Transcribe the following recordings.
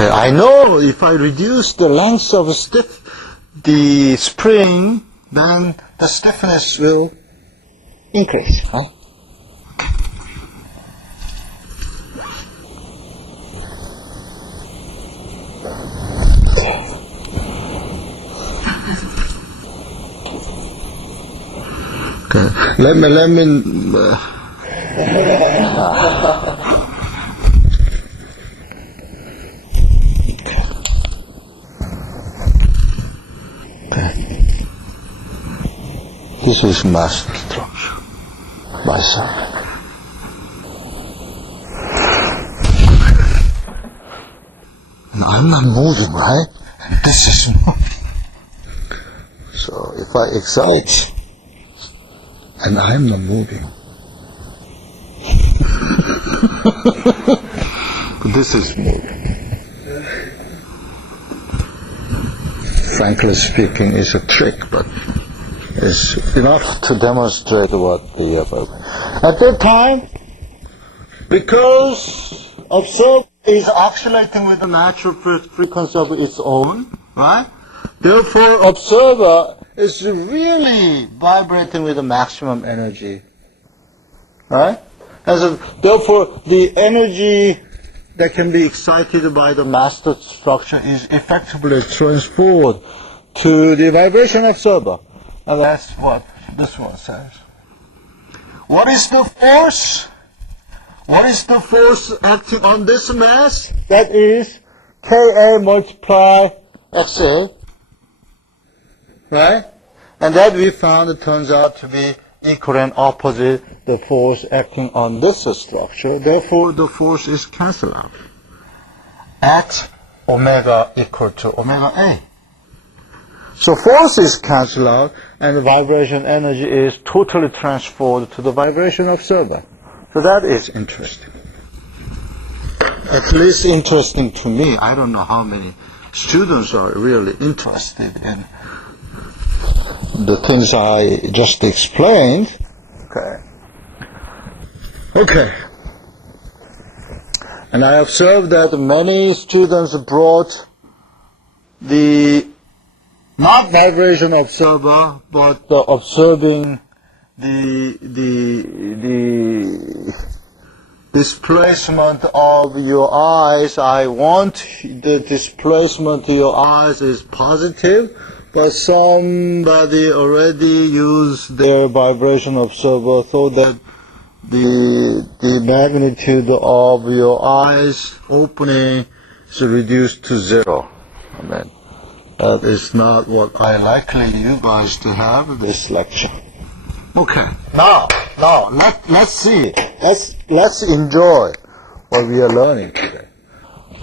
Okay, I know if I reduce the length of the spring, then the stiffness will increase. Huh? Okay, let me. This is mass structure, myself. And I'm not moving, right? This is moving. So if I excite, and I'm not moving. But this is moving. Frankly speaking, it's a trick, but it's enough to demonstrate what the at that time, because observer is oscillating with the natural frequency of its own, right? Therefore, observer is really vibrating with the maximum energy, right? And so, therefore, the energy that can be excited by the master structure is effectively transferred to the vibration observer. And that's what this one says. What is the force? What is the force acting on this mass? That is Ka multiply Xa. Right? And that we found it turns out to be equal and opposite the force acting on this structure. Therefore, the force is cancelled out at omega equal to omega A. So force is cancelled out, and the vibration energy is totally transferred to the vibration observer. So that is interesting. At least interesting to me. I don't know how many students are really interested in the things I just explained. Okay. And I observed that many students brought the not vibration observer, but the observing the displacement of your eyes. I want the displacement of your eyes is positive, but somebody already used their vibration observer so that the magnitude of your eyes opening is reduced to 0. Amen. That is not what I likely you guys to have this lecture. Okay. Now let's see. Let's enjoy what we are learning today.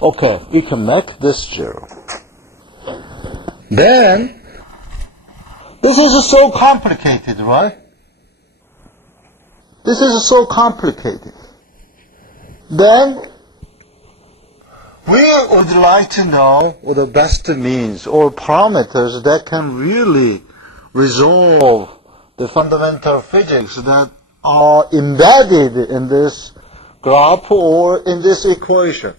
Okay, we can make this 0. Then this is so complicated, right? This is so complicated. Then we would like to know what the best means or parameters that can really resolve the fundamental physics that are embedded in this graph or in this equation.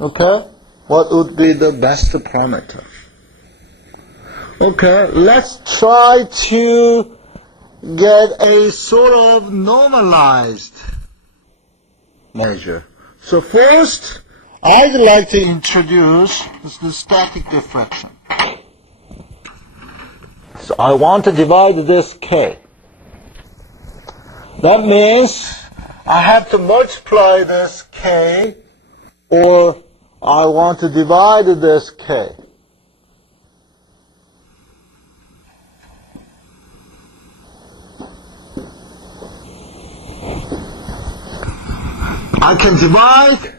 Okay? What would be the best parameter? Okay, let's try to get a sort of normalized measure. So first, I'd like to introduce the static diffraction. So I want to divide this K. That means I have to multiply this K, or I want to divide this K. I can divide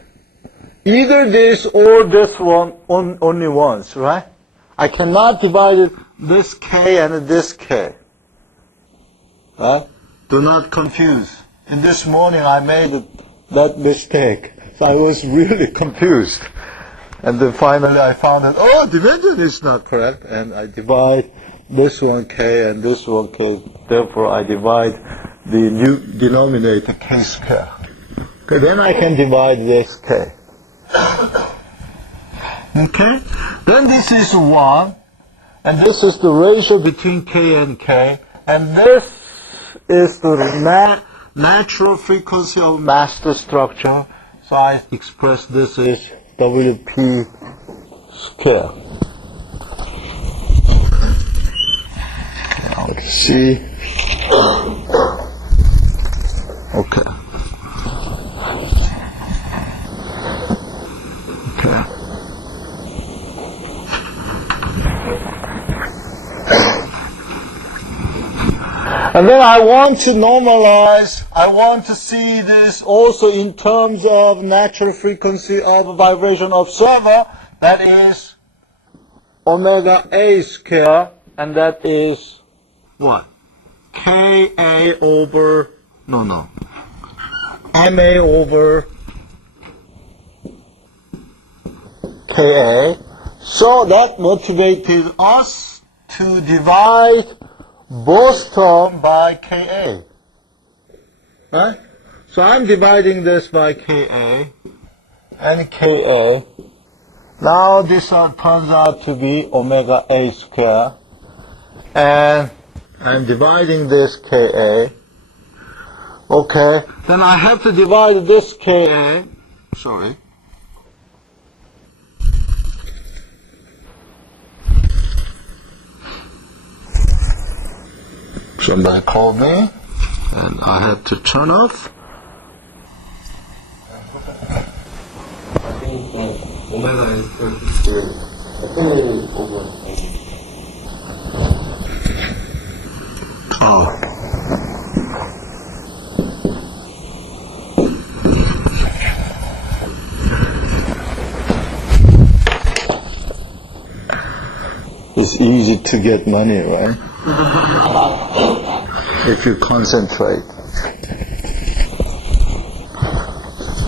either this or this one only once, right? I cannot divide this K and this K. Right? Do not confuse. In this morning I made that mistake. So I was really confused. And then finally I found that, oh, division is not correct. And I divide this one K and this one K. Therefore I divide the new denominator K square. Okay, then I can divide this K. Okay? Then this is 1, and this is the ratio between K and K, and this is the natural frequency of master structure, so I express this as WP square. Now let's see. Okay. Okay. And then I want to normalize, I want to see this also in terms of natural frequency of a vibration observer, that is omega A square, and that is what? KA over, MA over KA. So that motivated us to divide both terms by KA. Right? So I'm dividing this by KA and KA. Now this turns out to be omega A square. And I'm dividing this KA. Okay. Then I have to divide this KA. Sorry. Somebody called me, and I had to turn off. I think omega is 32. I think it is over 80. Oh. It's easy to get money, right? If you concentrate.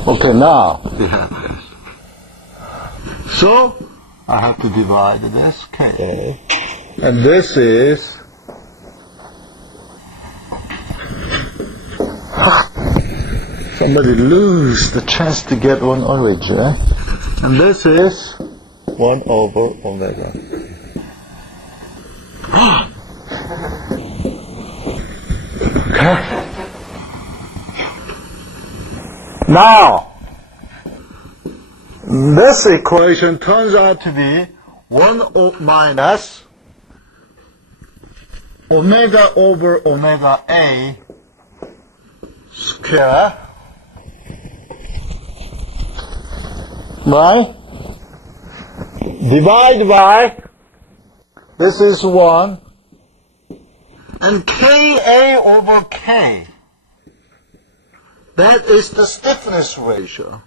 Okay, now we have this. So I have to divide this KA, and this is somebody lose the chance to get one orange, right? And this is 1 over omega. Okay. Now, this equation turns out to be 1 minus omega over omega A square, right? Divide by, this is 1, and Ka over K, that is the stiffness ratio.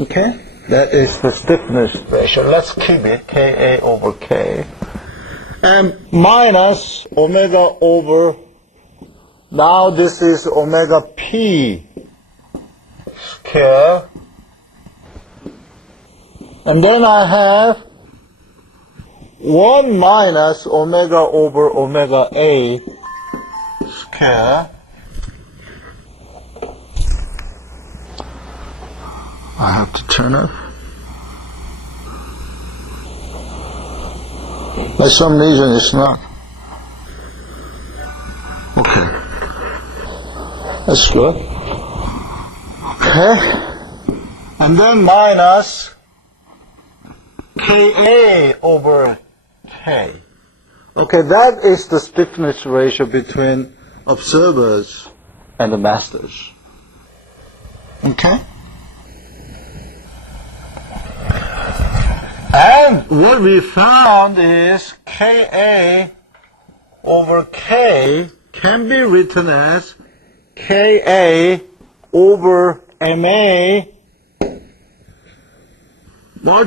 Okay? That is the stiffness ratio. Let's keep it, Ka over K. And minus omega over, now this is omega P square. And then I have 1 minus omega over omega A square. I have to turn it. For some reason it's not. Okay. That's good. Okay. And then minus Ka over K. Okay, that is the stiffness ratio between observers and the masters. Okay? And what we found is Ka over K can be written as Ka over Ma